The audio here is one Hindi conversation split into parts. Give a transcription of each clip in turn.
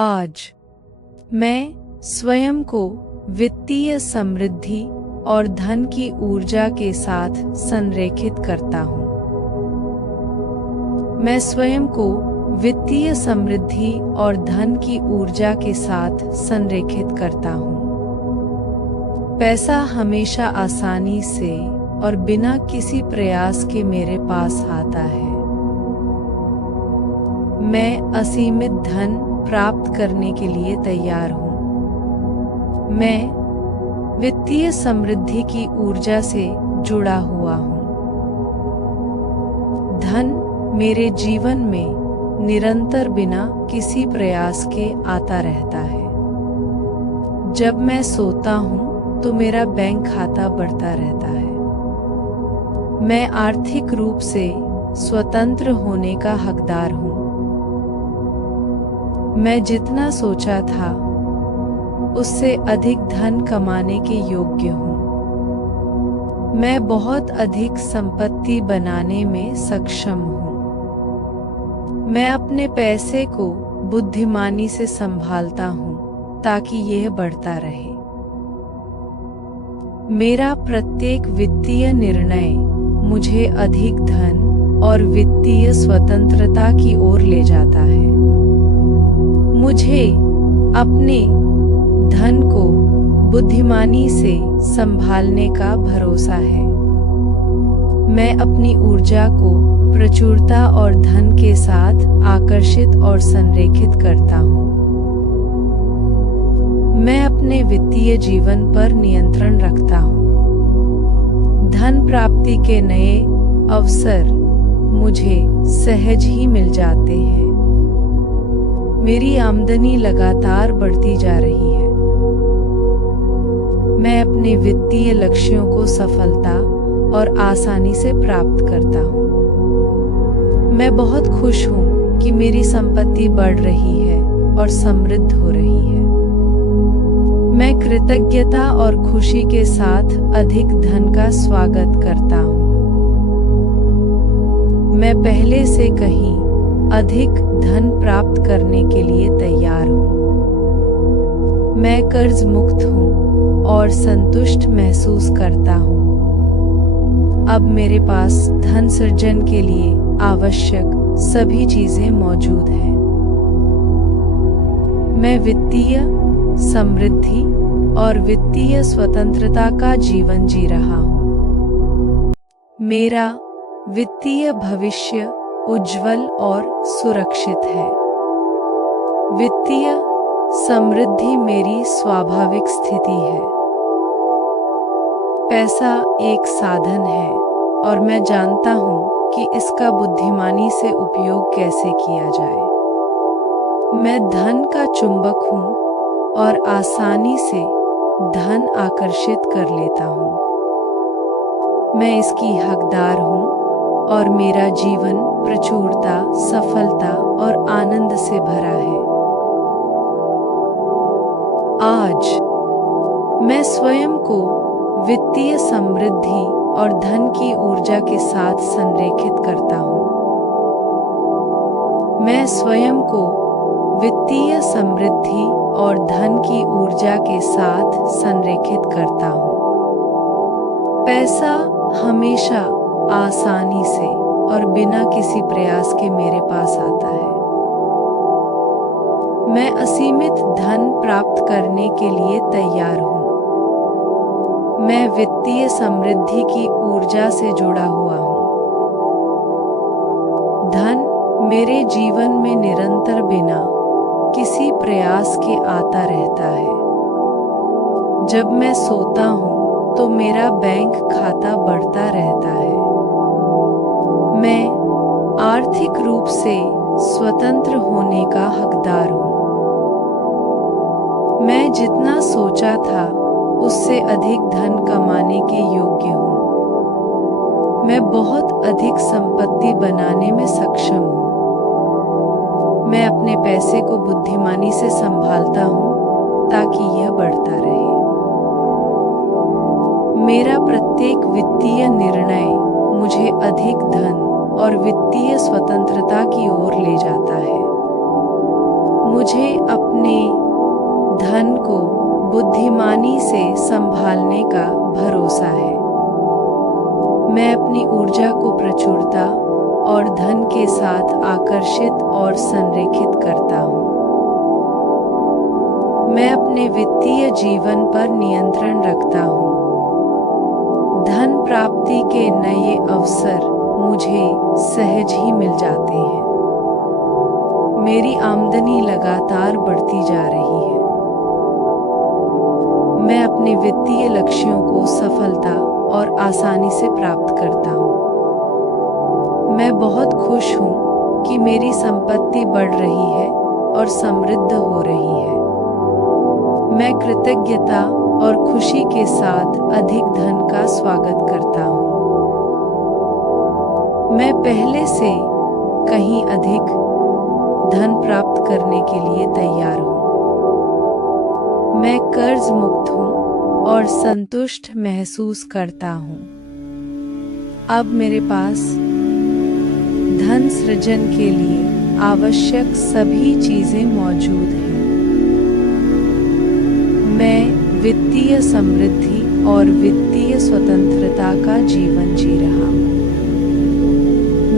आज मैं स्वयं को वित्तीय समृद्धि और धन की ऊर्जा के साथ संरेखित करता हूँ। मैं स्वयं को वित्तीय समृद्धि और धन की ऊर्जा के साथ संरेखित करता हूँ। पैसा हमेशा आसानी से और बिना किसी प्रयास के मेरे पास आता है। मैं असीमित धन प्राप्त करने के लिए तैयार हूँ। मैं वित्तीय समृद्धि की ऊर्जा से जुड़ा हुआ हूँ। धन मेरे जीवन में निरंतर बिना किसी प्रयास के आता रहता है। जब मैं सोता हूँ तो मेरा बैंक खाता बढ़ता रहता है। मैं आर्थिक रूप से स्वतंत्र होने का हकदार हूँ। मैं जितना सोचा था उससे अधिक धन कमाने के योग्य हूँ। मैं बहुत अधिक संपत्ति बनाने में सक्षम हूँ। मैं अपने पैसे को बुद्धिमानी से संभालता हूँ ताकि यह बढ़ता रहे। मेरा प्रत्येक वित्तीय निर्णय मुझे अधिक धन और वित्तीय स्वतंत्रता की ओर ले जाता है। मुझे अपने धन को बुद्धिमानी से संभालने का भरोसा है। मैं अपनी ऊर्जा को प्रचुरता और धन के साथ आकर्षित और संरेखित करता हूँ। मैं अपने वित्तीय जीवन पर नियंत्रण रखता हूँ। धन प्राप्ति के नए अवसर मुझे सहज ही मिल जाते हैं। मेरी आमदनी लगातार बढ़ती जा रही है। मैं अपने वित्तीय लक्ष्यों को सफलता और आसानी से प्राप्त करता हूँ। मैं बहुत खुश हूँ कि मेरी संपत्ति बढ़ रही है और समृद्ध हो रही है। मैं कृतज्ञता और खुशी के साथ अधिक धन का स्वागत करता हूँ। मैं पहले से कहीं अधिक धन प्राप्त करने के लिए तैयार हूँ। मैं कर्ज मुक्त हूँ और संतुष्ट महसूस करता हूँ। अब मेरे पास धन सृजन के लिए आवश्यक सभी चीजें मौजूद हैं। मैं वित्तीय समृद्धि और वित्तीय स्वतंत्रता का जीवन जी रहा हूँ। मेरा वित्तीय भविष्य उज्जवल और सुरक्षित है। वित्तीय समृद्धि मेरी स्वाभाविक स्थिति है। पैसा एक साधन है और मैं जानता हूँ कि इसका बुद्धिमानी से उपयोग कैसे किया जाए। मैं धन का चुंबक हूँ और आसानी से धन आकर्षित कर लेता हूँ। मैं इसकी हकदार हूँ और मेरा जीवन प्रचुरता, सफलता और आनंद से भरा है। आज मैं स्वयं को वित्तीय समृद्धि और धन की ऊर्जा के साथ संरेखित करता हूँ। मैं स्वयं को वित्तीय समृद्धि और धन की ऊर्जा के साथ संरेखित करता हूँ। पैसा हमेशा आसानी से और बिना किसी प्रयास के मेरे पास आता है। मैं असीमित धन प्राप्त करने के लिए तैयार हूँ। मैं वित्तीय समृद्धि की ऊर्जा से जुड़ा हुआ हूँ। धन मेरे जीवन में निरंतर बिना किसी प्रयास के आता रहता है। जब मैं सोता हूँ तो मेरा बैंक खाता बढ़ता रहता है। मैं आर्थिक रूप से स्वतंत्र होने का हकदार हूँ। मैं जितना सोचा था उससे अधिक धन कमाने के योग्य हूँ। मैं बहुत अधिक संपत्ति बनाने में सक्षम हूँ। मैं अपने पैसे को बुद्धिमानी से संभालता हूँ ताकि यह बढ़ता रहे। मेरा प्रत्येक वित्तीय निर्णय मुझे अधिक धन और वित्तीय स्वतंत्रता की ओर ले जाता है। मुझे अपने अपने धन को बुद्धिमानी से संभालने का भरोसा है। मैं अपनी ऊर्जा को प्रचुरता और धन के साथ आकर्षित और संरेखित करता हूँ। मैं अपने वित्तीय जीवन पर नियंत्रण रखता हूँ। धन प्राप्ति के नए अवसर मुझे सहज ही मिल जाते हैं। मेरी आमदनी लगातार बढ़ती जा रही है। मैं अपने वित्तीय लक्ष्यों को सफलता और आसानी से प्राप्त करता हूँ। मैं बहुत खुश हूँ कि मेरी संपत्ति बढ़ रही है और समृद्ध हो रही है। मैं कृतज्ञता और खुशी के साथ अधिक धन का स्वागत करता हूँ। मैं पहले से कहीं अधिक धन प्राप्त करने के लिए तैयार हूँ। मैं कर्ज मुक्त हूँ और संतुष्ट महसूस करता हूँ। अब मेरे पास धन सृजन के लिए आवश्यक सभी चीजें मौजूद हैं। मैं वित्तीय समृद्धि और वित्तीय स्वतंत्रता का जीवन जी रहा हूँ।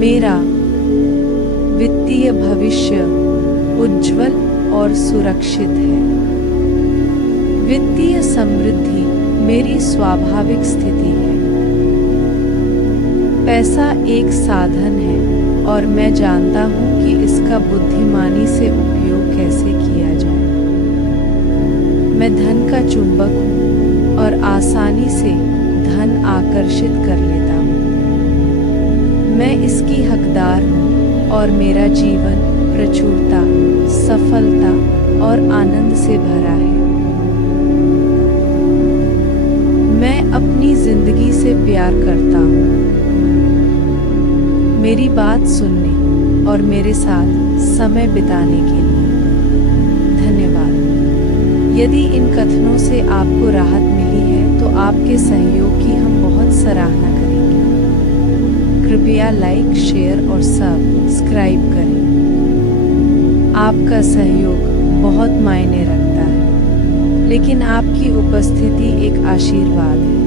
मेरा वित्तीय भविष्य उज्जवल और सुरक्षित है। वित्तीय समृद्धि मेरी स्वाभाविक स्थिति है। पैसा एक साधन है और मैं जानता हूँ कि इसका बुद्धिमानी से उपयोग कैसे किया जाए। मैं धन का चुंबक हूँ और आसानी से धन आकर्षित कर लेता हूँ। मैं इसकी हकदार हूँ और मेरा जीवन प्रचुरता, सफलता और आनंद से भरा है। मैं अपनी जिंदगी से प्यार करता हूँ। मेरी बात सुनने और मेरे साथ समय बिताने के लिए धन्यवाद। यदि इन कथनों से आपको राहत मिली है तो आपके सहयोग की हम बहुत सराहना करेंगे। कृपया लाइक, शेयर और सब्सक्राइब करें। आपका सहयोग बहुत मायने रखता है, लेकिन आपकी उपस्थिति एक आशीर्वाद है।